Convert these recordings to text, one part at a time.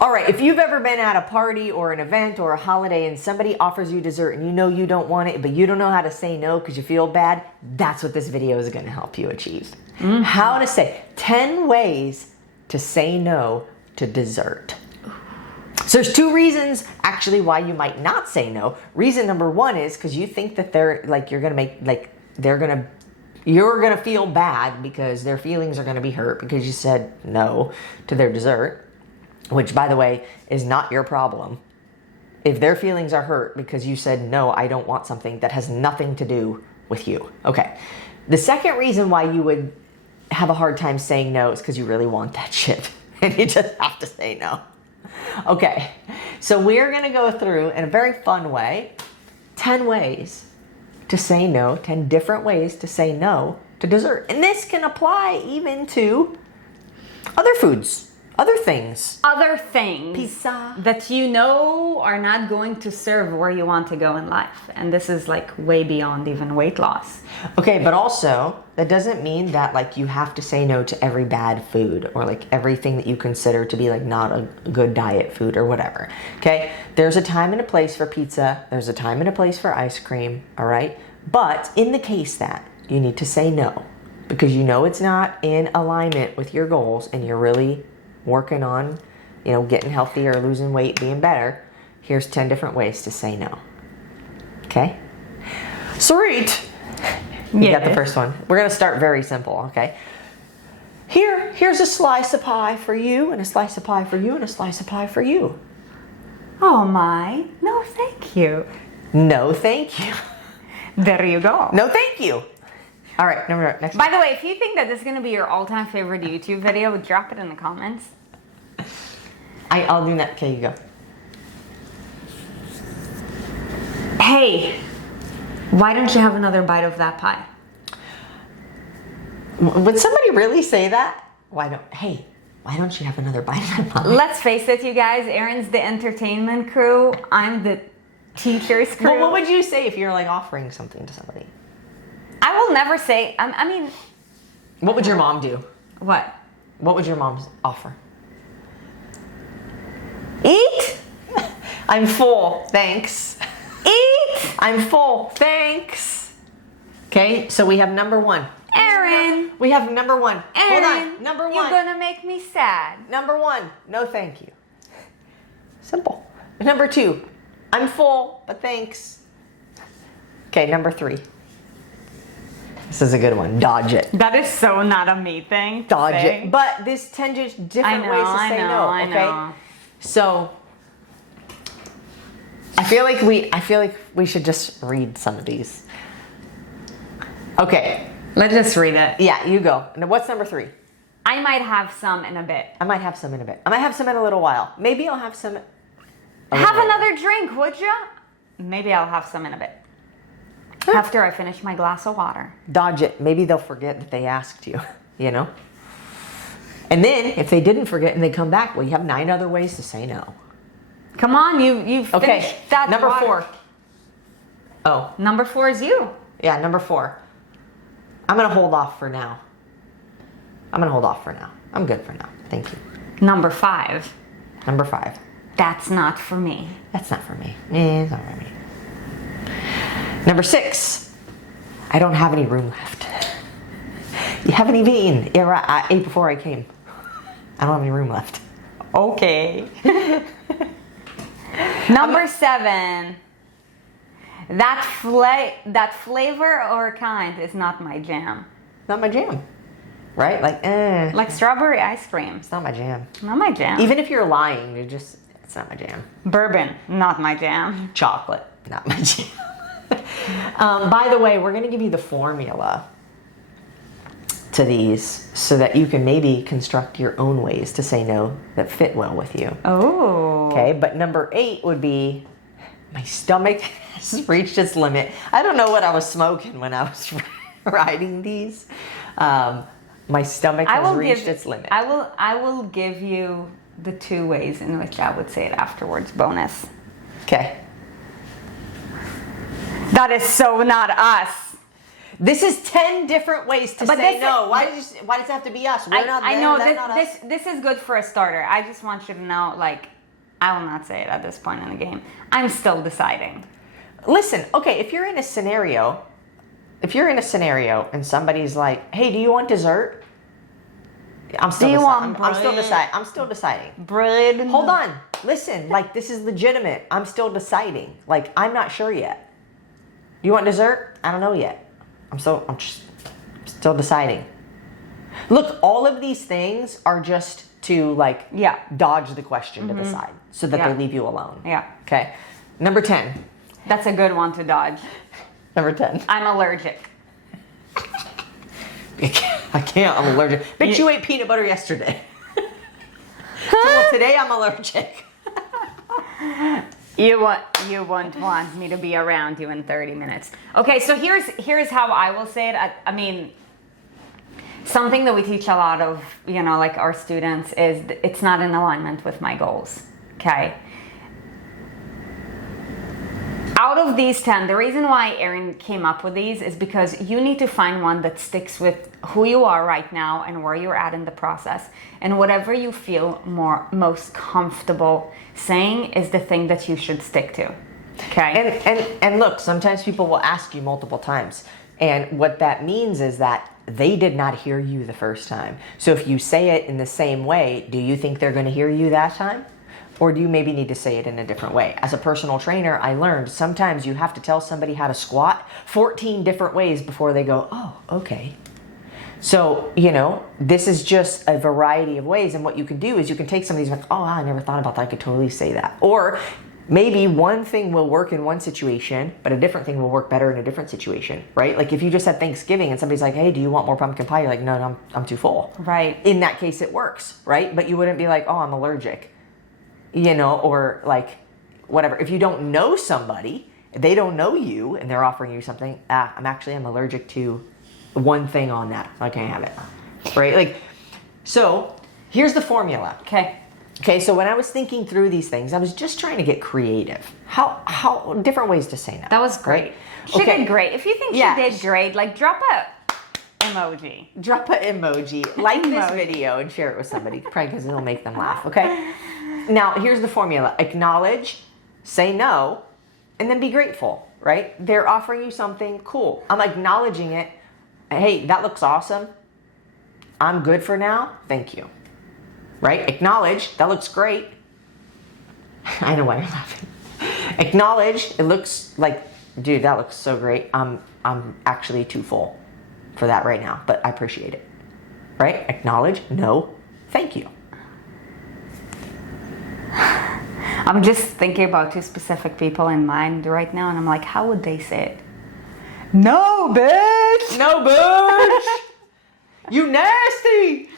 All right, if you've ever been at a party or an event or a holiday and somebody offers you dessert and you know you don't want it, but you don't know how to say no because you feel bad, that's what this video is going to help you achieve. Mm-hmm. How to say 10 ways to say no to dessert. So there's 2 reasons actually why you might not say no. Reason number 1 is because you think that they're like, you're gonna feel bad because their feelings are gonna be hurt because you said no to their dessert, which by the way is not your problem. If their feelings are hurt because you said no, I don't want something, that has nothing to do with you. Okay. The second reason why you would have a hard time saying no is because you really want that shit and you just have to say no. Okay, so we're gonna go through in a very fun way 10 ways to say no, 10 different ways to say no to dessert. And this can apply even to other foods, other things. Other things. Pizza. That you know are not going to serve where you want to go in life. And this is like way beyond even weight loss. Okay, but also that doesn't mean that like you have to say no to every bad food or like everything that you consider to be like not a good diet food or whatever. Okay, there's a time and a place for pizza. There's a time and a place for ice cream. All right. But in the case that you need to say no because you know it's not in alignment with your goals and you're really working on, you know, getting healthy or losing weight, being better, here's 10 different ways to say no. Okay? Sarit, you got the first one. We're going to start very simple, okay? Here's a slice of pie for you, and a slice of pie for you, and a slice of pie for you. Oh my, no thank you. No, thank you. There you go. No, thank you. All right, next By the way, if you think that this is going to be your all-time favorite YouTube video, drop it in the comments. I'll do that. Okay, you go. Hey, why don't you have another bite of that pie? Would somebody really say that? Hey, why don't you have another bite of that pie? Let's face it, you guys. Erin's the entertainment crew. I'm the teacher's crew. Well, what would you say if you're like offering something to somebody? I will never say, I mean... What would your mom do? What? What would your mom offer? Eat? I'm full, thanks. Eat? I'm full, thanks. Okay, so we have number 1. Erin. We have number 1. Erin. Hold on, number 1. You're gonna make me sad. Number 1, no thank you. Simple. Number 2, I'm full, but thanks. Okay, number 3. This is a good one. Dodge it. That is so not a me thing. Dodge it. But this 10 just different ways to say no. Okay. Know. So I feel like we should just read some of these. Okay. Let's just read it. Yeah, you go. Now, what's number 3? I might have some in a bit. I might have some in a bit. I might have some in a little while. Maybe I'll have some. Have another drink, would you? Maybe I'll have some in a bit. After I finish my glass of water. Dodge it. Maybe they'll forget that they asked you, you know? And then, if they didn't forget and they come back, well, you have 9 other ways to say no. Come on, you've finished that number water. 4. Oh. Number 4 is you. Yeah, number 4. I'm going to hold off for now. I'm good for now. Thank you. Number 5. Number 5. That's not for me. That's not for me. It's not for me. Number 6. I don't have any room left. You haven't even eaten. Yeah, right. I ate before I came. I don't have any room left. Okay. Number 7. That flavor or kind is not my jam. Not my jam. Right? Like strawberry ice cream. It's not my jam. Not my jam. Even if you're lying, it's not my jam. Bourbon, not my jam. Chocolate, not my jam. By the way, we're going to give you the formula to these so that you can maybe construct your own ways to say no that fit well with you. Oh. Okay, but number 8 would be my stomach has reached its limit. I don't know what I was smoking when I was writing these. My stomach has reached its limit. I will give you the 2 ways in which I would say it afterwards. Bonus. Okay. That is so not us. This is 10 different ways to say no. Why does it have to be us? We're not them, I know that's not us. this is good for a starter. I just want you to know, like, I will not say it at this point in the game. I'm still deciding. Listen, okay, if you're in a scenario and somebody's like, hey, do you want dessert? I'm still deciding. Bread. Hold on. Listen, like, this is legitimate. I'm still deciding. Like, I'm not sure yet. Do you want dessert? I don't know yet. I'm just still deciding. Look, all of these things are just to, like, dodge the question to decide so that they leave you alone. Yeah. Okay. Number 10. That's a good one to dodge. Number 10. I'm allergic. I can't. I'm allergic. Bitch, you ate peanut butter yesterday. So today I'm allergic. You won't want me to be around you in 30 minutes. Okay, so here's how I will say it. I mean, something that we teach a lot of, like our students is it's not in alignment with my goals. Okay. Out of these 10, the reason why Erin came up with these is because you need to find one that sticks with who you are right now and where you're at in the process. And whatever you feel most comfortable saying is the thing that you should stick to. Okay? And look, sometimes people will ask you multiple times. And what that means is that they did not hear you the first time. So if you say it in the same way, do you think they're going to hear you that time? Or do you maybe need to say it in a different way? As a personal trainer, I learned sometimes you have to tell somebody how to squat 14 different ways before they go, oh, okay. So, this is just a variety of ways. And what you can do is you can take some of these like, oh, I never thought about that. I could totally say that. Or maybe one thing will work in one situation, but a different thing will work better in a different situation, right? Like if you just had Thanksgiving and somebody's like, hey, do you want more pumpkin pie? You're like, no, I'm too full. Right. In that case, it works, right? But you wouldn't be like, oh, I'm allergic. Or like whatever. If you don't know somebody, they don't know you, and they're offering you something, I'm allergic to one thing on that. I can't have it. Right? Like, so here's the formula. Okay, so when I was thinking through these things, I was just trying to get creative. How different ways to say no. That was great. Right? She did great. If you think she did great, like drop a emoji. Drop an emoji. Like this video and share it with somebody, probably because it'll make them laugh, okay? Now, here's the formula. Acknowledge, say no, and then be grateful, right? They're offering you something cool. I'm acknowledging it. Hey, that looks awesome. I'm good for now. Thank you. Right? Acknowledge, that looks great. I know why you're laughing. Acknowledge, it looks like, dude, that looks so great. I'm actually too full for that right now, but I appreciate it. Right? Acknowledge, no, thank you. I'm just thinking about two specific people in mind right now, and I'm like, how would they say it? No, bitch! No, bitch! You nasty!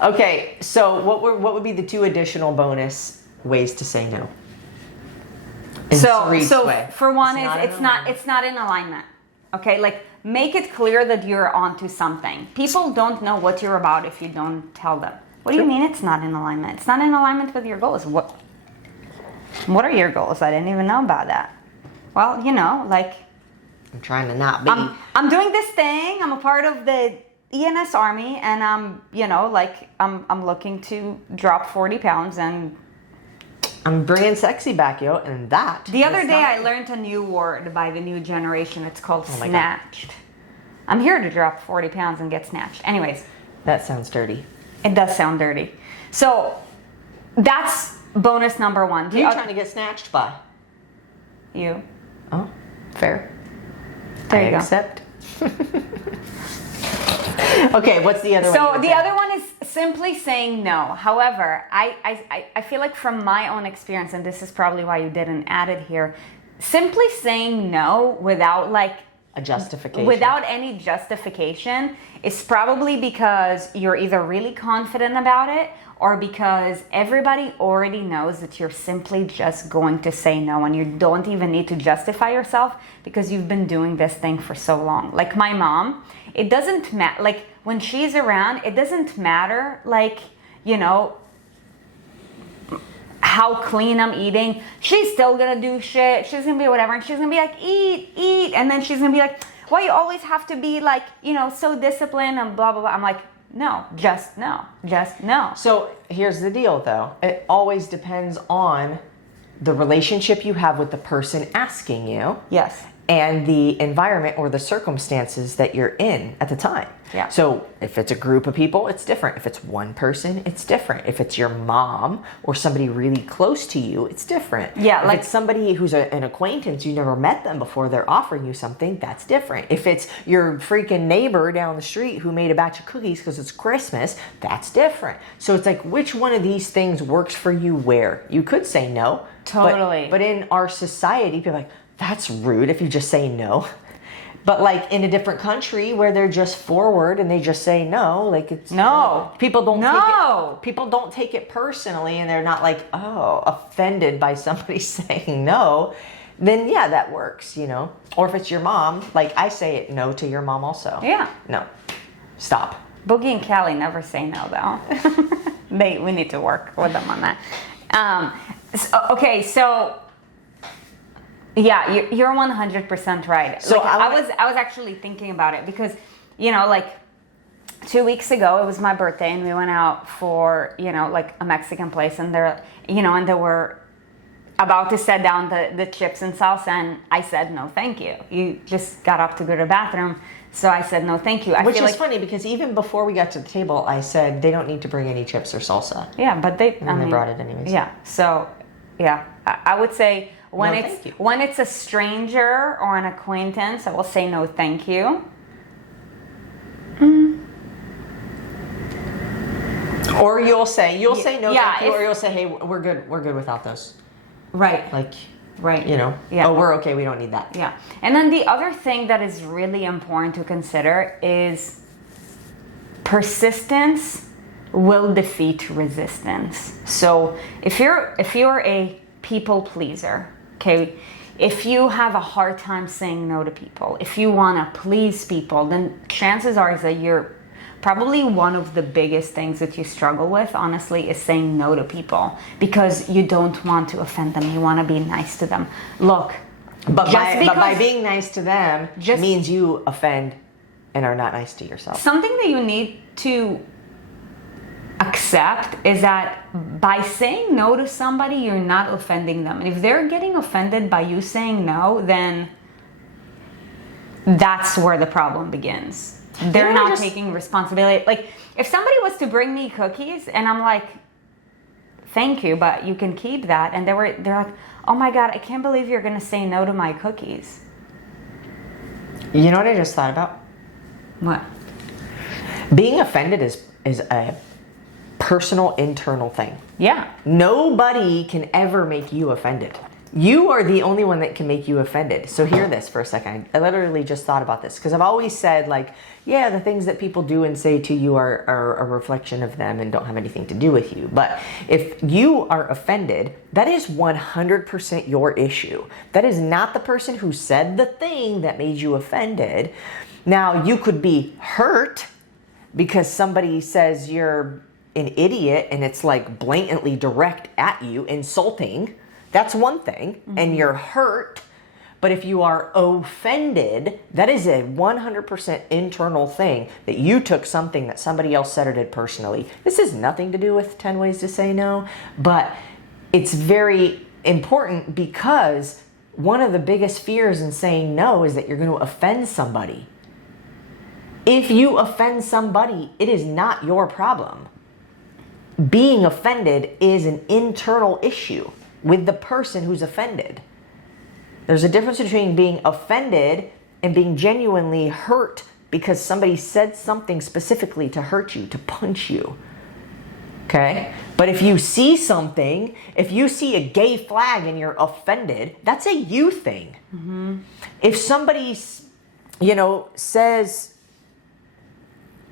Okay, so what would be the two additional bonus ways to say no? For one, it's not in alignment. Okay, like make it clear that you're onto something. People don't know what you're about if you don't tell them. What do you mean it's not in alignment? It's not in alignment with your goals. What are your goals? I didn't even know about that. Well, like I'm trying to not be. I'm doing this thing. I'm a part of the ENS Army, and I'm looking to drop 40 pounds, and I'm bringing sexy back, yo, and that. The other day I learned a new word by the new generation. It's called snatched. I'm here to drop 40 pounds and get snatched. Anyways. That sounds dirty. It does sound dirty. So that's bonus number one. Who are you trying to get snatched by? You. Oh, fair. There you go. Accept. Okay, what's the other one? So the other one is simply saying no. However, I feel like from my own experience, and this is probably why you didn't add it here, simply saying no without like a justification. Without any justification is probably because you're either really confident about it or because everybody already knows that you're simply just going to say no and you don't even need to justify yourself because you've been doing this thing for so long. Like my mom, it doesn't matter, like when she's around, it doesn't matter, like, how clean I'm eating, she's still gonna do shit. She's gonna be whatever, and she's gonna be like, eat, and then she's gonna be like, why you always have to be like, so disciplined and blah blah blah. I'm like, no, just no. So here's the deal, though. It always depends on the relationship you have with the person asking you. Yes. And the environment or the circumstances that you're in at the time. Yeah. So if it's a group of people, it's different. If it's one person, it's different. If it's your mom or somebody really close to you, it's different. Yeah, if like it's somebody who's an acquaintance, you never met them before, they're offering you something, that's different. If it's your freaking neighbor down the street who made a batch of cookies because it's Christmas, that's different. So it's like, which one of these things works for you where? You could say no. Totally. But in our society, people are like, that's rude if you just say no. But like in a different country where they're just forward and they just say no, like it's no. People don't take it personally, and they're not like, oh, offended by somebody saying no. Then yeah, that works, Or if it's your mom, like I say it no to your mom also. Yeah. No. Stop. Boogie and Callie never say no though. We need to work with them on that. So yeah, you're 100% right. So like, I was actually thinking about it because, like 2 weeks ago it was my birthday and we went out for, like a Mexican place, and and they were about to set down the chips and salsa, and I said no thank you. You just got up to go to the bathroom, so I said no thank you. Which is funny because even before we got to the table, I said they don't need to bring any chips or salsa. Yeah, but they brought it anyways. Yeah, so yeah, I would say. When it's a stranger or an acquaintance, I will say no thank you. Or you'll say no thank you, or you'll say, hey, we're good without those. Right. Right. Yeah. Oh, we're okay, we don't need that. Yeah. And then the other thing that is really important to consider is persistence will defeat resistance. So if you're a people pleaser, okay, if you have a hard time saying no to people, if you want to please people, then chances are is that you're probably one of the biggest things that you struggle with, honestly, is saying no to people because you don't want to offend them. You want to be nice to them. Look, but by being nice to them means you offend and are not nice to yourself. Something that you need to accept is that by saying no to somebody, you're not offending them. And if they're getting offended by you saying no, then that's where the problem begins. They're not taking responsibility. Like, if somebody was to bring me cookies and I'm like, thank you, but you can keep that. And they're like, oh my God, I can't believe you're going to say no to my cookies. You know what I just thought about? What? Being offended is a personal internal thing. Yeah. Nobody can ever make you offended. You are the only one that can make you offended. So hear this for a second. I literally just thought about this because I've always said, like, yeah, the things that people do and say to you are a reflection of them and don't have anything to do with you. But if you are offended, that is 100% your issue. That is not the person who said the thing that made you offended. Now, you could be hurt because somebody says you're an idiot and it's like blatantly direct at you, insulting. That's one thing, and you're hurt. But if you are offended, that is a 100% internal thing that you took something that somebody else said or did personally. This has nothing to do with 10 ways to say no, but it's very important because one of the biggest fears in saying no is that you're going to offend somebody. If you offend somebody, it is not your problem. Being offended is an internal issue with the person who's offended. There's a difference between being offended and being genuinely hurt because somebody said something specifically to hurt you, to punch you. Okay? But if you see something, if you see a gay flag and you're offended, that's a you thing. Mm-hmm. If somebody, says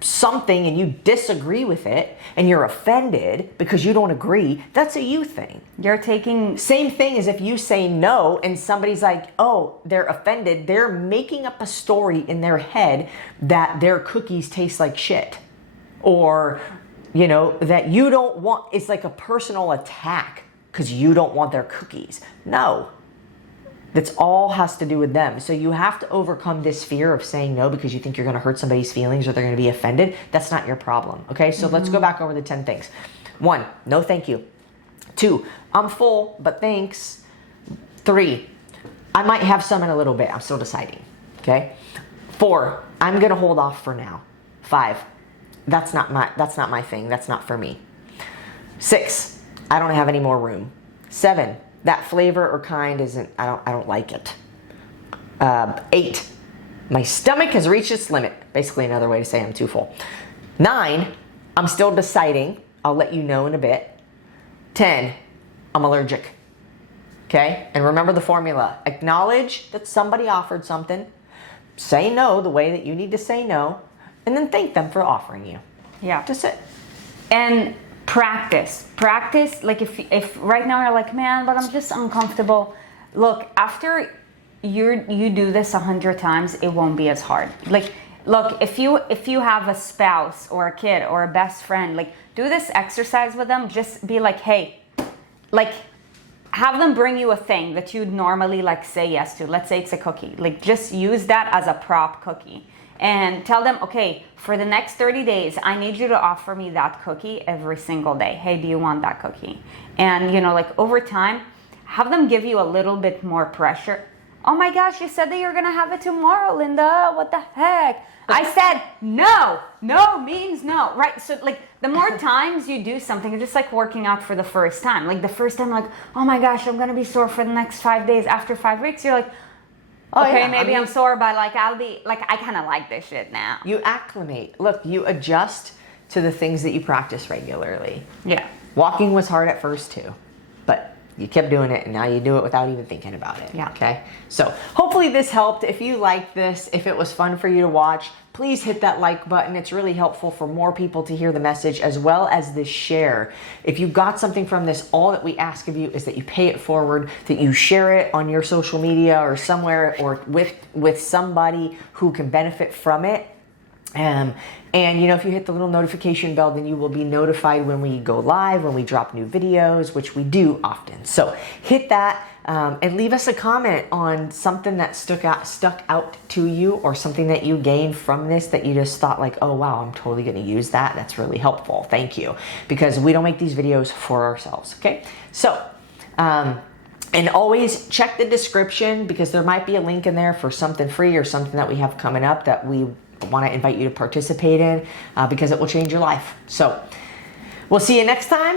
something and you disagree with it and you're offended because you don't agree, that's a you thing. You're taking... Same thing as if you say no and somebody's like, oh, they're offended. They're making up a story in their head that their cookies taste like shit. Or, that you don't want... It's like a personal attack because you don't want their cookies. No. That's all has to do with them. So you have to overcome this fear of saying no because you think you're going to hurt somebody's feelings or they're going to be offended. That's not your problem. Okay, so let's go back over the 10 things. 1, no thank you. 2, I'm full, but thanks. 3, I might have some in a little bit. I'm still deciding. Okay. 4, I'm going to hold off for now. 5, that's not my thing. That's not for me. 6, I don't have any more room. 7, that flavor or kind isn't, I don't like it. 8, my stomach has reached its limit. Basically another way to say I'm too full. 9, I'm still deciding. I'll let you know in a bit. 10, I'm allergic. Okay? And remember the formula. Acknowledge that somebody offered something. Say no the way that you need to say no. And then thank them for offering you. Yeah. Just it. And practice. Like if right now you're like, man, but I'm just uncomfortable. Look, after you do this 100 times, it won't be as hard. Like, look, if you have a spouse or a kid or a best friend, like do this exercise with them. Just be like, hey, like have them bring you a thing that you'd normally like say yes to. Let's say it's a cookie. Like just use that as a prop cookie. And tell them, okay, for the next 30 days, I need you to offer me that cookie every single day. Hey, do you want that cookie? And, like over time, have them give you a little bit more pressure. Oh my gosh, you said that you're going to have it tomorrow, Linda. What the heck? I said no. No means no, right? So like the more times you do something, it's just like working out for the first time. Like the first time, like, oh my gosh, I'm going to be sore for the next 5 days. After 5 weeks, you're like, okay, yeah, maybe I'm sore, but like I'll be like, I kind of like this shit now. You acclimate. Look, you adjust to the things that you practice regularly. Yeah. Walking was hard at first too, but you kept doing it and now you do it without even thinking about it. Yeah. Okay. So hopefully this helped. If you liked this, if it was fun for you to watch, please hit that like button. It's really helpful for more people to hear the message as well as the share. If you got something from this, all that we ask of you is that you pay it forward, that you share it on your social media or somewhere or with somebody who can benefit from it. And if you hit the little notification bell, then you will be notified when we go live, when we drop new videos, which we do often. So hit that and leave us a comment on something that stuck out to you or something that you gained from this that you just thought like, oh wow, I'm totally going to use that. That's really helpful. Thank you. Because we don't make these videos for ourselves. Okay. So, and always check the description because there might be a link in there for something free or something that we have coming up that we want to invite you to participate in because it will change your life. So we'll see you next time.